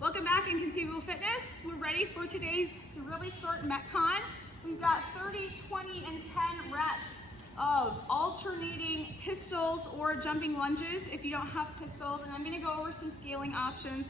Welcome back, Inconceivable Fitness. We're ready for today's really short Metcon. We've got 30, 20, and 10 reps of alternating pistols or jumping lunges if you don't have pistols. And I'm gonna go over some scaling options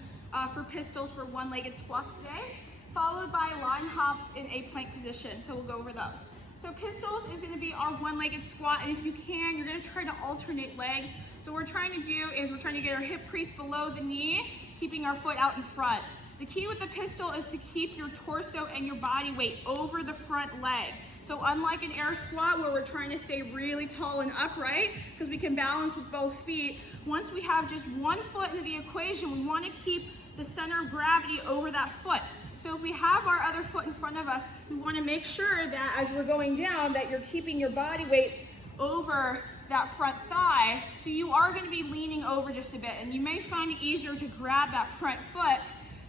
for pistols for one-legged squats today, followed by line hops in a plank position. So we'll go over those. So pistols is gonna be our one-legged squat, and if you can, you're gonna try to alternate legs. So what we're trying to do is we're trying to get our hip crease below the knee, keeping our foot out in front. The key with the pistol is to keep your torso and your body weight over the front leg. So unlike an air squat where we're trying to stay really tall and upright, because we can balance with both feet, once we have just one foot in the equation, we want to keep the center of gravity over that foot. So if we have our other foot in front of us, we want to make sure that as we're going down that you're keeping your body weight over that front thigh. So you are going to be leaning over just a bit, and you may find it easier to grab that front foot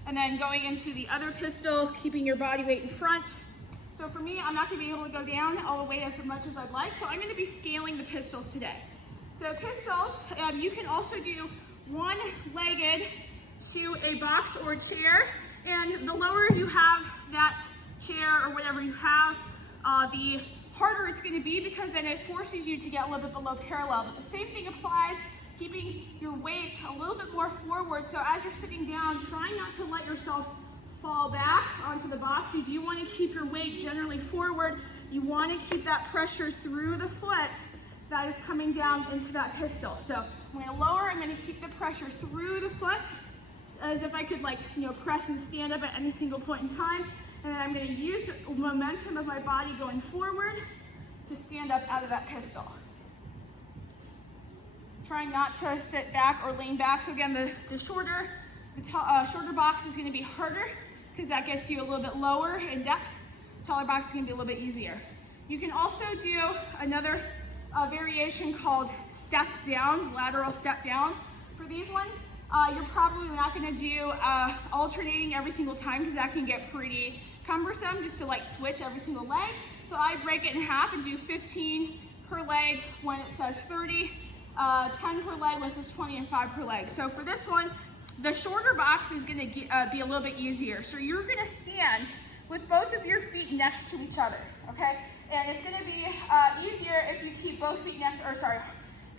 and then going into the other pistol, keeping your body weight in front. So for me, I'm not going to be able to go down all the way as much as I'd like, so I'm going to be scaling the pistols today. So pistols, you can also do one-legged to a box or chair, and the lower you have that chair or whatever you have, the harder it's going to be, because then it forces you to get a little bit below parallel. But the same thing applies, keeping your weight a little bit more forward. So as you're sitting down, try not to let yourself fall back onto the box. If you want to keep your weight generally forward, you want to keep that pressure through the foot that is coming down into that pistol. So I'm going to lower, I'm going to keep the pressure through the foot as if I could press and stand up at any single point in time. And then I'm going to use momentum of my body going forward to stand up out of that pistol. Trying not to sit back or lean back. So again, the shorter box is going to be harder because that gets you a little bit lower in depth. Taller box is going to be a little bit easier. You can also do another variation called step downs, lateral step downs. For these ones, you're probably not going to do alternating every single time, because that can get pretty cumbersome just to switch every single leg. So I break it in half and do 15 per leg when it says 30, 10 per leg when it says 20, and 5 per leg. So for this one, the shorter box is going to be a little bit easier. So you're going to stand with both of your feet next to each other, okay? And it's going to be easier if you keep both feet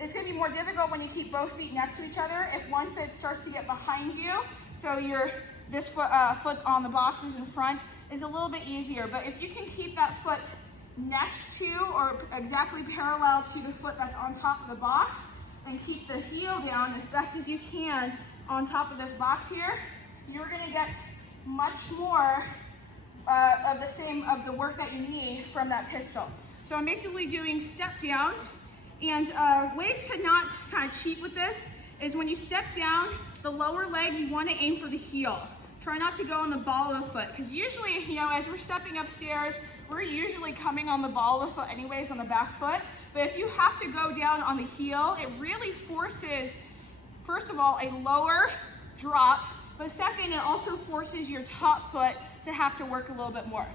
it's going to be more difficult when you keep both feet next to each other if one foot starts to get behind you. So this foot on the boxes in front is a little bit easier. But if you can keep that foot next to or exactly parallel to the foot that's on top of the box, and keep the heel down as best as you can on top of this box here, you're going to get much more of the work that you need from that pistol. So I'm basically doing step downs. And ways to not kind of cheat with this is when you step down, the lower leg, you want to aim for the heel. Try not to go on the ball of the foot, because usually, as we're stepping upstairs, we're usually coming on the ball of the foot anyways on the back foot. But if you have to go down on the heel, it really forces, first of all, a lower drop, but second, it also forces your top foot to have to work a little bit more.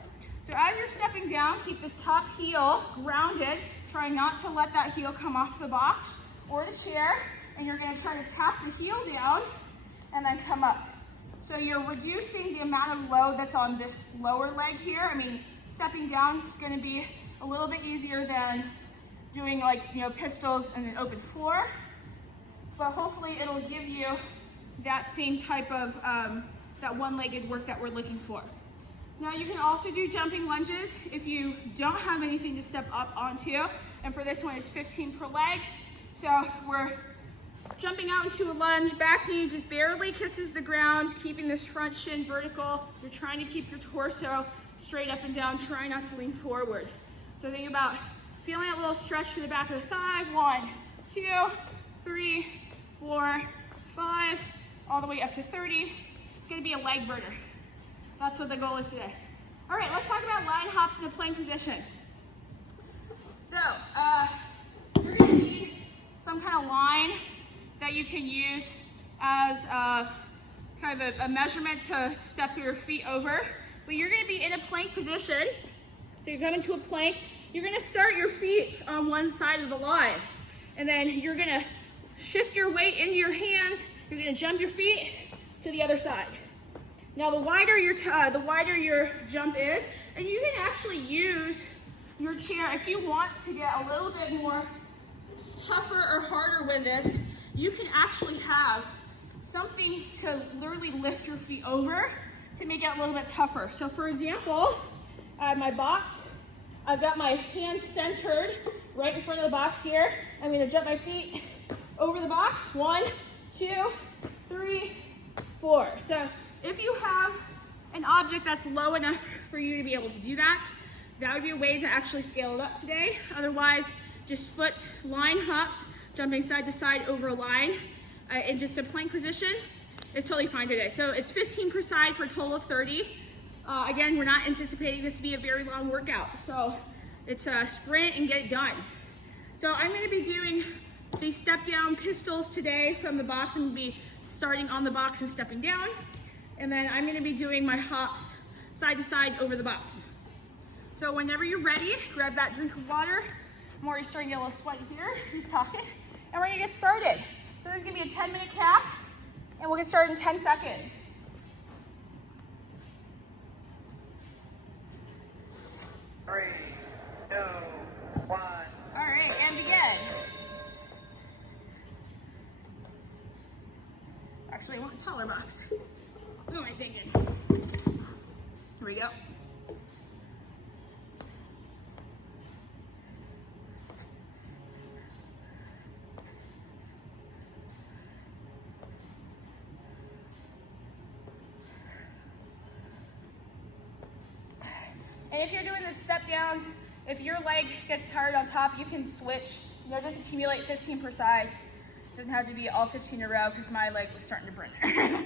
So as you're stepping down, keep this top heel grounded. Try not to let that heel come off the box or the chair, and you're going to try to tap the heel down and then come up. So you're reducing the amount of load that's on this lower leg here. I mean, stepping down is going to be a little bit easier than doing pistols in an open floor, but hopefully it'll give you that same type of that one-legged work that we're looking for. Now you can also do jumping lunges if you don't have anything to step up onto, and for this one it's 15 per leg. So we're jumping out into a lunge, back knee just barely kisses the ground, keeping this front shin vertical. You're trying to keep your torso straight up and down, try not to lean forward. So think about feeling a little stretch to the back of the thigh. 1, 2, 3, 4, 5, all the way up to 30. It's gonna be a leg burner. That's what the goal is today. All right, let's talk about line hops in a plank position. So you're going to need some kind of line that you can use as kind of a measurement to step your feet over. But you're going to be in a plank position. So you come into a plank. You're going to start your feet on one side of the line. And then you're going to shift your weight into your hands. You're going to jump your feet to the other side. Now the wider your jump is, and you can actually use your chair if you want to get a little bit more tougher or harder with this. You can actually have something to literally lift your feet over to make it a little bit tougher. So for example, I have my box. I've got my hands centered right in front of the box here. I'm gonna jump my feet over the box. 1, 2, 3, 4. So if you have an object that's low enough for you to be able to do that, that would be a way to actually scale it up today. Otherwise, just foot line hops, jumping side to side over a line in just a plank position is totally fine today. So it's 15 per side for a total of 30. Again, we're not anticipating this to be a very long workout. So it's a sprint and get it done. So I'm gonna be doing these step down pistols today from the box. I'm gonna be starting on the box and stepping down. And then I'm gonna be doing my hops side to side over the box. So whenever you're ready, grab that drink of water. I'm already starting to get a little sweaty here, just talking. And we're gonna get started. So there's gonna be a 10-minute cap, and we'll get started in 10 seconds. Three, 2, 1. All right, and begin. Actually, I want a taller box. What am I thinking? Here we go. And if you're doing the step downs, if your leg gets tired on top, you can switch. Just accumulate 15 per side. It doesn't have to be all 15 in a row because my leg was starting to burn there.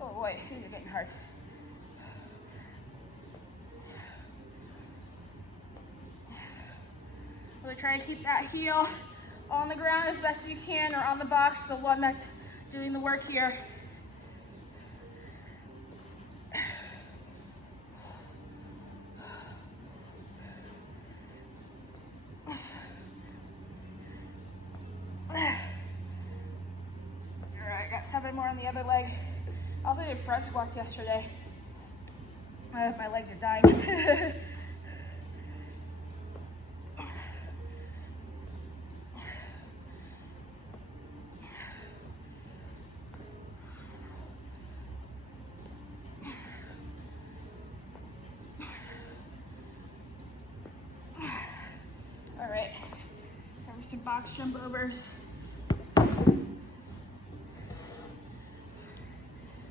Oh boy, these are getting hard. Really try to keep that heel on the ground as best as you can, or on the box, the one that's doing the work here. Alright, got 7 more on the other leg. I also did front squats yesterday. My legs are dying. All right, have some box jump overs. What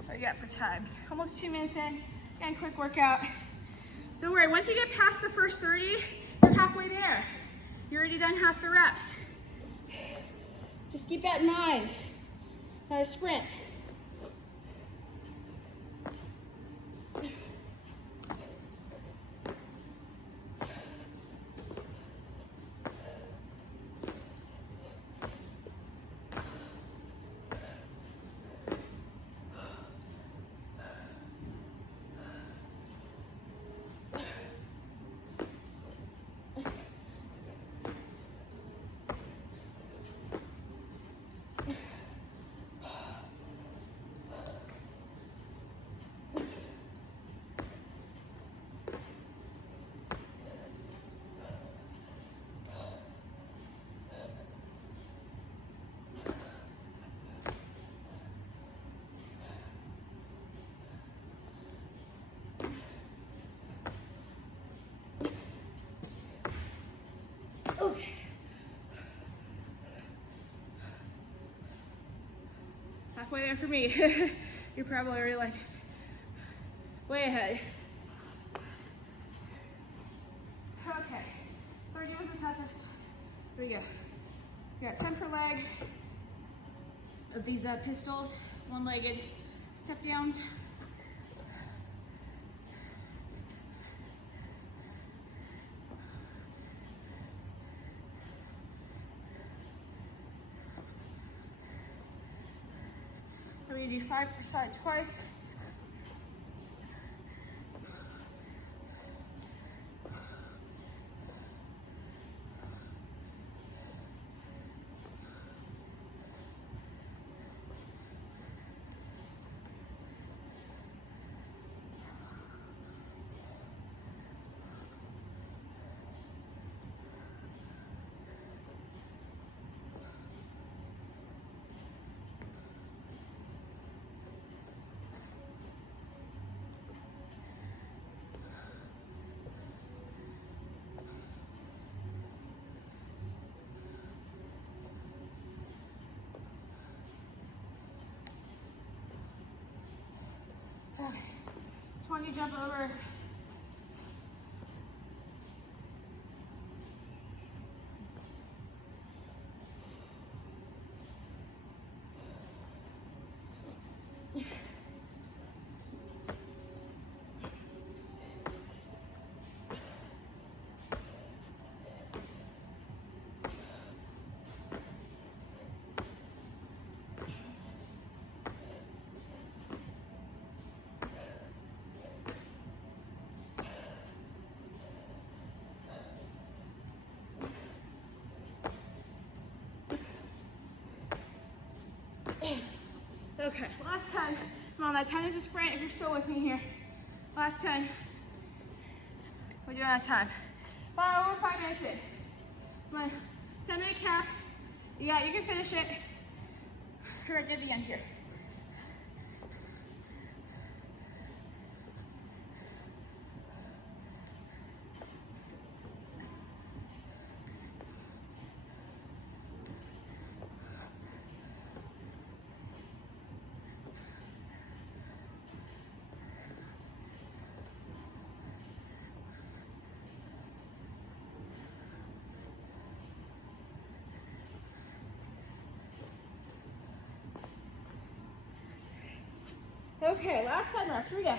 do you got for time? Almost 2 minutes in, and quick workout. Don't worry, once you get past the first 30, you're halfway there. You're already done half the reps. Just keep that in mind. Not a sprint. Okay. Halfway there for me. You're probably already like way ahead. Okay. 30 was the toughest. Here we go. We got 10 per leg of these pistols, one-legged step downs. We're gonna do 5 per side twice. Okay, 20 jump overs. Okay, last 10. Come on, that 10 is a sprint if you're still with me here. Last 10. We're doing that time. Over 5 minutes in. Come on, 10-minute cap. You can finish it. We're right at the end here. Okay, last 10 reps. Here we go.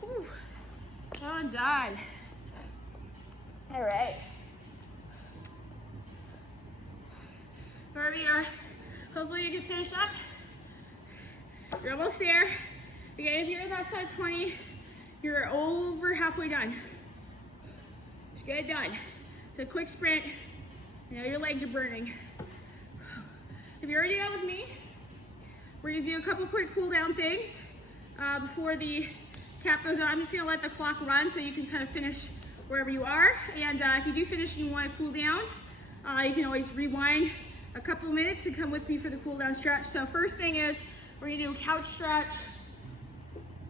Whew. Done. All right. Wherever you are, hopefully you can finish up. You're almost there. Again, if you're in that side 20, you're over halfway done. Just get it done. It's a quick sprint. You know your legs are burning. If you're already out with me, we're gonna do a couple quick cool down things before the cap goes on. I'm just gonna let the clock run so you can kind of finish wherever you are. And if you do finish and you wanna cool down, you can always rewind a couple minutes and come with me for the cool down stretch. So first thing is, we're gonna do a couch stretch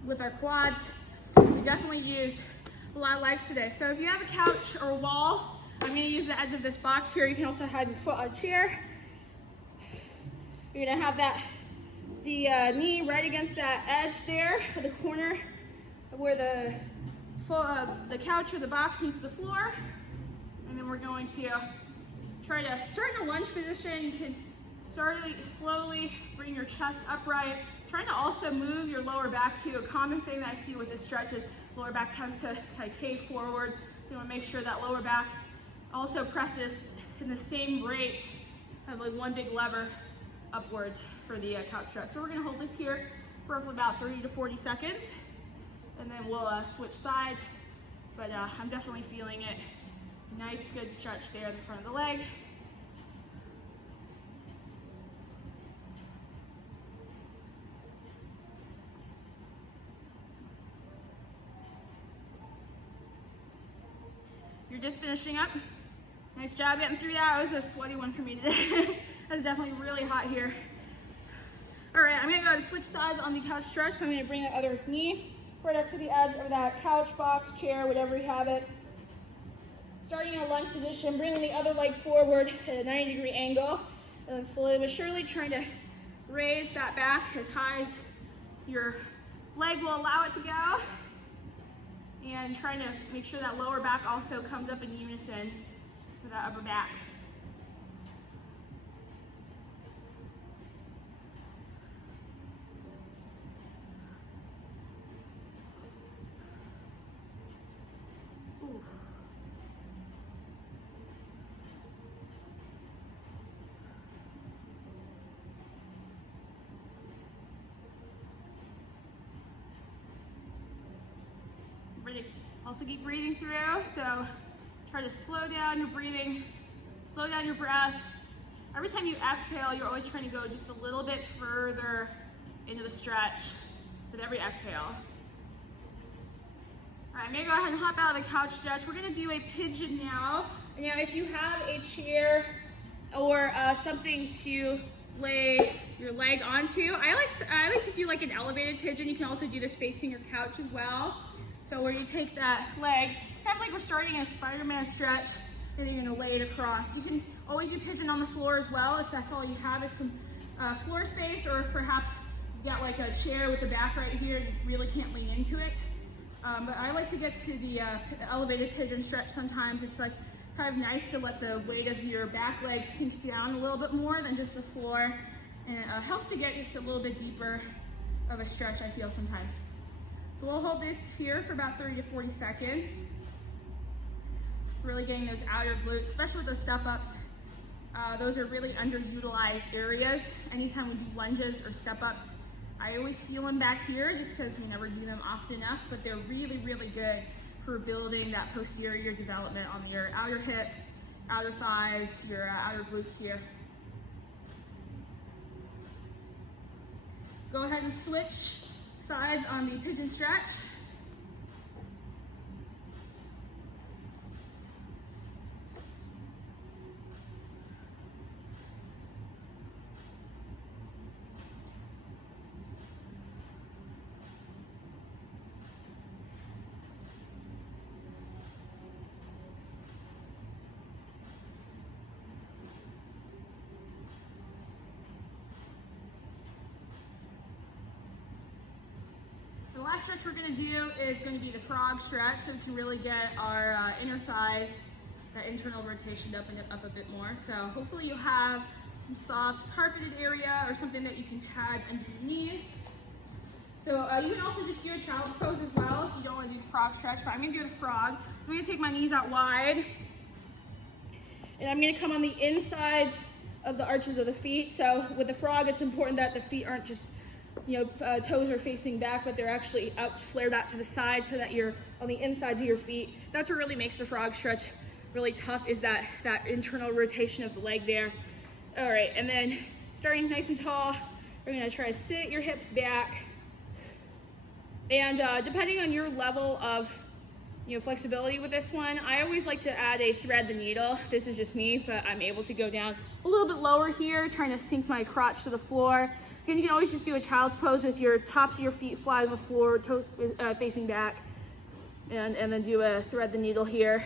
with our quads. We definitely used a lot of legs today. So if you have a couch or a wall, I'm gonna use the edge of this box here. You can also have your foot on a chair. You're gonna have the knee right against that edge there, or the corner where the couch or the box meets the floor. And then we're going to try to start in a lunge position. You can slowly bring your chest upright. Trying to also move your lower back too. A common thing that I see with this stretch is lower back tends to kind of cave forward. You want to make sure that lower back also presses in the same rate, kind of like one big lever upwards for the couch stretch. So we're going to hold this here for about 30 to 40 seconds, and then we'll switch sides. But I'm definitely feeling it. Nice, good stretch there in the front of the leg. You're just finishing up. Nice job getting through that. It was a sweaty one for me today. It was definitely really hot here. All right, I'm gonna go ahead and switch sides on the couch stretch. So I'm gonna bring that other knee right up to the edge of that couch, box, chair, whatever you have it. Starting in a lunge position, bringing the other leg forward at a 90-degree angle. And then slowly but surely trying to raise that back as high as your leg will allow it to go. And trying to make sure that lower back also comes up in unison with that upper back. Also keep breathing through, so try to slow down your breathing, slow down your breath. Every time you exhale, you're always trying to go just a little bit further into the stretch with every exhale. All right, I'm gonna go ahead and hop out of the couch stretch. We're gonna do a pigeon now. Now, if you have a chair or something to lay your leg onto, I like to do like an elevated pigeon. You can also do this facing your couch as well. So where you take that leg, kind of like we're starting a Spider-Man stretch, and you're gonna lay it across. You can always do pigeon on the floor as well if that's all you have is some floor space, or perhaps you've got like a chair with a back right here and you really can't lean into it. But I like to get to the elevated pigeon stretch sometimes. It's like kind of nice to let the weight of your back leg sink down a little bit more than just the floor. And it helps to get just a little bit deeper of a stretch, I feel sometimes. So we'll hold this here for about 30 to 40 seconds. Really getting those outer glutes, especially with those step ups. Those are really underutilized areas. Anytime we do lunges or step ups, I always feel them back here just because we never do them often enough, but they're really, really good for building that posterior development on your outer hips, outer thighs, your outer glutes here. Go ahead and switch sides on the pigeon stretch. The last stretch we're going to do is going to be the frog stretch, so we can really get our inner thighs, that internal rotation up a bit more. So hopefully you have some soft carpeted area or something that you can pad under your knees. So you can also just do a child's pose as well if you don't want to do the frog stretch, but I'm going to do the frog. I'm going to take my knees out wide, and I'm going to come on the insides of the arches of the feet. So with the frog, it's important that the feet aren't just toes are facing back, but they're actually out, flared out to the side so that you're on the insides of your feet. That's what really makes the frog stretch really tough, is that internal rotation of the leg there. All right, and then starting nice and tall, we're gonna try to sit your hips back. And depending on your level of flexibility with this one, I always like to add a thread the needle. This is just me, but I'm able to go down a little bit lower here, trying to sink my crotch to the floor. Again, you can always just do a child's pose with your tops of your feet flat on the floor, toes facing back, and then do a thread the needle here.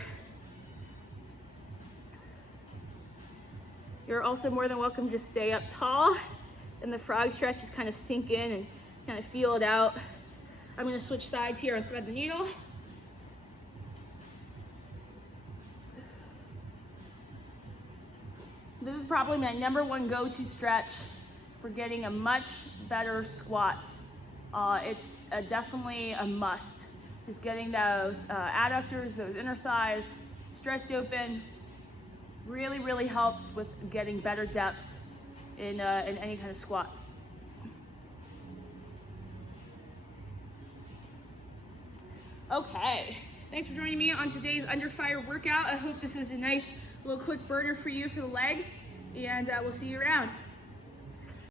You're also more than welcome to just stay up tall, and the frog stretch just kind of sink in and kind of feel it out. I'm going to switch sides here and thread the needle. This is probably my #1 go-to stretch for getting a much better squat. It's definitely a must. Just getting those adductors, those inner thighs stretched open really, really helps with getting better depth in any kind of squat. Okay, thanks for joining me on today's Under Fire workout. I hope this is a nice little quick burner for you for the legs, and we'll see you around.